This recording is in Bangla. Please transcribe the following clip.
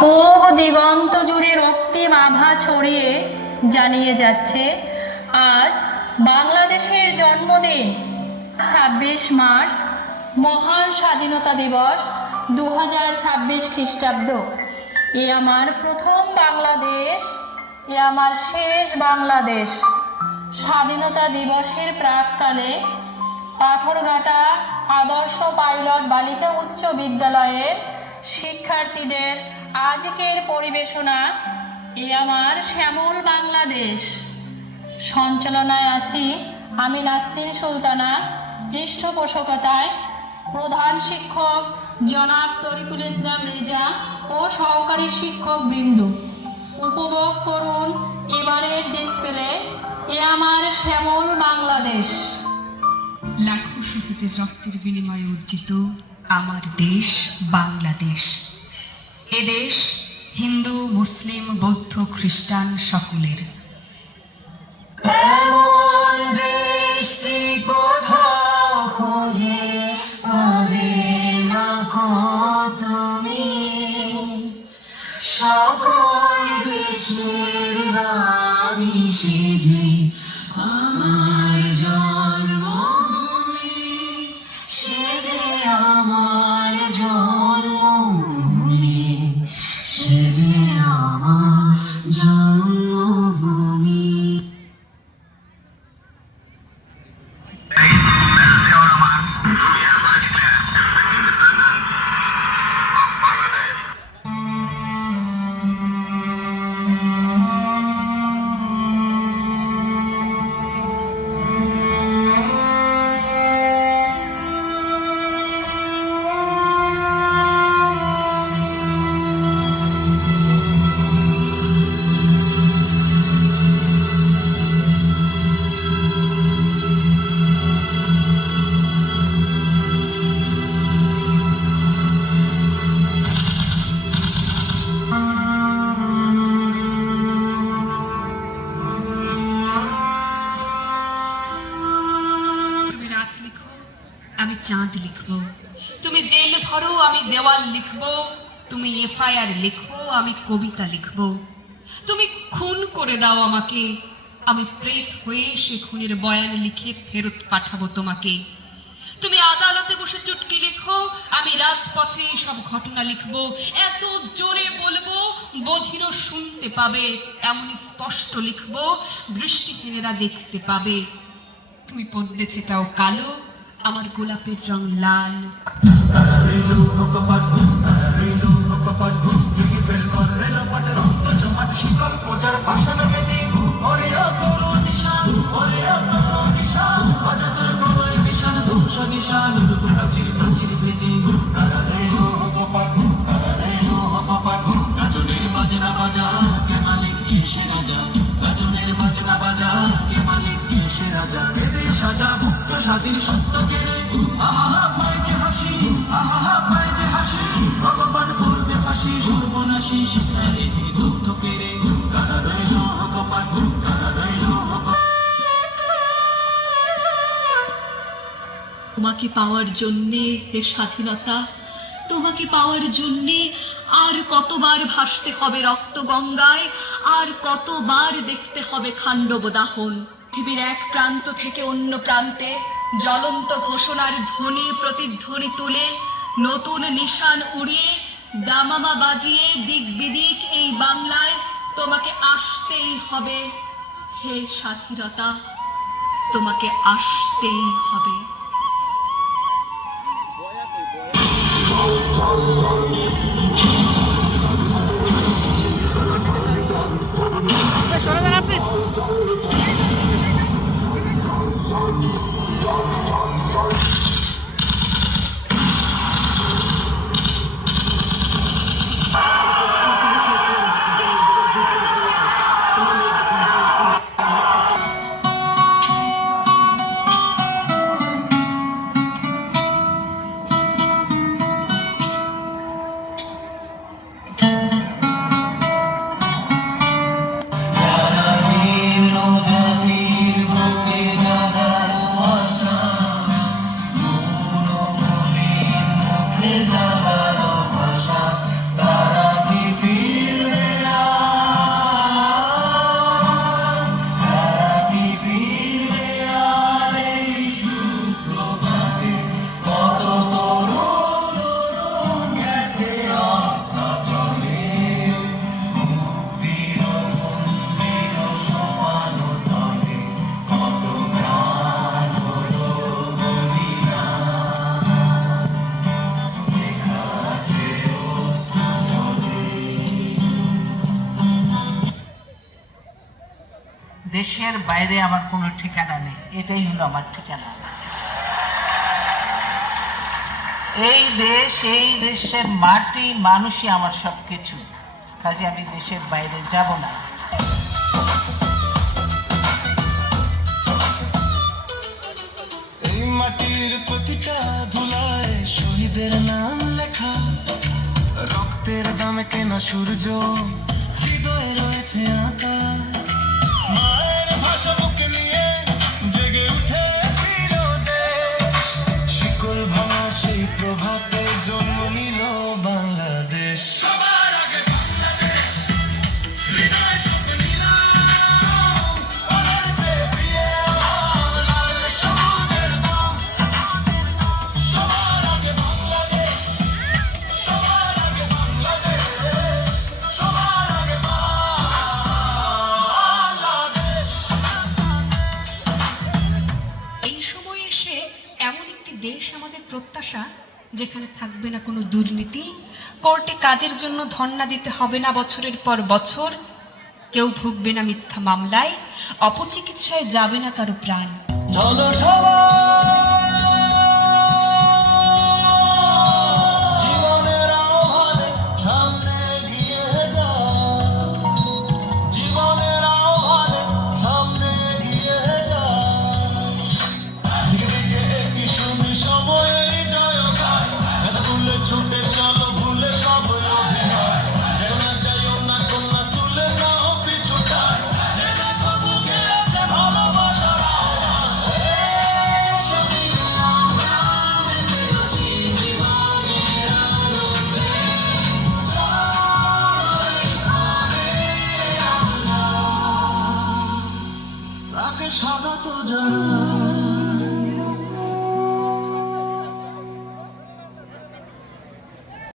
পূব দিগন্ত জুড়ে রক্তিম আভা ছড়িয়ে জানিয়ে যাচ্ছে আজ বাংলাদেশের জন্মদিন ২৬ মার্চ, মহান স্বাধীনতা দিবস ২০২৬ খ্রিস্টাব্দ। এ আমার প্রথম বাংলাদেশ, এ আমার শেষ বাংলাদেশ। স্বাধীনতা দিবসের প্রাককালে পাথরঘাটা আদর্শ পাইলট বালিকা উচ্চ বিদ্যালয়ের শিক্ষার্থীদের আজকের পরিবেশনা এ আমার শ্যামল বাংলাদেশ। সঞ্চালনায় আছি আমি নাসরিন সুলতানা, পৃষ্ঠপোষকতায় প্রধান শিক্ষক জনাব তরিকুল ইসলাম রেজা ও সহকারী শিক্ষক বৃন্দ। উপভোগ করুন এবারের ডিসপ্লে এ আমার শ্যামল বাংলাদেশ। লাখো শহীদের রক্তের বিনিময়ে অর্জিত আমার দেশ বাংলাদেশ। এদেশ হিন্দু, মুসলিম, বৌদ্ধ, খ্রিস্টান সকলের। আমার জন্মভূমি, সে যে আমার জন্মভূমি, সে যে আমার জন্মভূমি। আমি চাঁদ লিখব, তুমি জেল ভরো আমি দেওয়াল লিখব, তুমি এফআইআর লিখো আমি কবিতা লিখব, তুমি খুন করে দাও আমাকে, আমি প্রেত হয়ে সে খুনের বয়ান লিখে ফেরত পাঠাবো তোমাকে। তুমি আদালতে বসে চুটকি লিখো, আমি রাজপথে সব ঘটনা লিখব, এত জোরে বলবো বধিরও শুনতে পাবে, এমন স্পষ্ট লিখব দৃষ্টিহীনেরা দেখতে পাবে। তুমি পদ্মে চেটাও কালো, আমার গোলাপের রং লাল। গাজনের বাজনা বাজা কে মালিক কে সে রাজা, গাজনের বাজনা বাজা কে মালিক কে সে রাজা। এদের সাজা মুক্ত স্বাধীন সত্য কেড়ে, আহা পায় যে হাসি, আহা পায় যে হাসি, ভগবান বলবে ফাঁসি সর্বনাশী শিক্ষার এদিন দুঃখ কেড়ে। কারা রইল কপাট, কারা রইল। তোমাকে পাওয়ার জন্যে হে স্বাধীনতা, তোমাকে পাওয়ার জন্যে আর কতবার ভাসতে হবে রক্ত গঙ্গায়, আর কতবার দেখতে হবে খাণ্ডব দাহন। পৃথিবীর এক প্রান্ত থেকে অন্য প্রান্তে জ্বলন্ত ঘোষণার ধ্বনি প্রতিধ্বনি তুলে নতুন নিশান উড়িয়ে দামামা বাজিয়ে দিক বিদিক এই বাংলায় তোমাকে আসতেই হবে হে স্বাধীনতা, তোমাকে আসতেই হবে। দেশের বাইরে আমার কোনো ঠিকানা নেই, এটাই হলো আমার ঠিকানা। এই দেশ, এই দেশের মাটি মানুষই আমার সব কিছু, কাজে আমি দেশের বাইরে যাব না। এই মাটির প্রতিটা ধুলায় শহীদের নাম লেখা, রক্তের দামে কেনা সূর্য হৃদয়ে রয়েছে আঁকা। মায়ের ভাষা বুকে নিয়ে জেগে উঠে বীর দেশ, শিকল ভাঙা সেই প্রভাতে জন্ম নিল বাংলাদেশ। সবার আগে বাংলাদেশ, হৃদয় সুখ নিলাম, আমার চেয়ে প্রিয় লাল সবুজের দাম। সবার আগে বাংলাদেশ, সবার আগে বাংলাদেশ, সবার আগে বাংলাদেশ। এই সময় এসে এমন একটি দেশ আমাদের প্রত্যাশা, যেখানে থাকবে না কোনো দুর্নীতি, কোর্টে কাজের জন্য ধর্ণা দিতে হবে না বছরের পর বছর, কেউ ভুগবে না মিথ্যা মামলায়, অপচিকিৎসায় যাবে না কারো প্রাণ। চলো সবাই জীবনের আহ্বানে সামনে এগিয়ে যাও, জীবনের আহ্বানে সামনে এগিয়ে যাও। দিকে দিকে একটি শুনি সময়ের জয়গান, কথা ভুলে ছুটে চলো ভুলে সব অভিনয়। যেও না যাইও না কন্যা তুলে নাও পিছুটান, যে দেখো বুকে আছে ভালোবাসার আহ্বান। তাকে স্বাগত জানাই।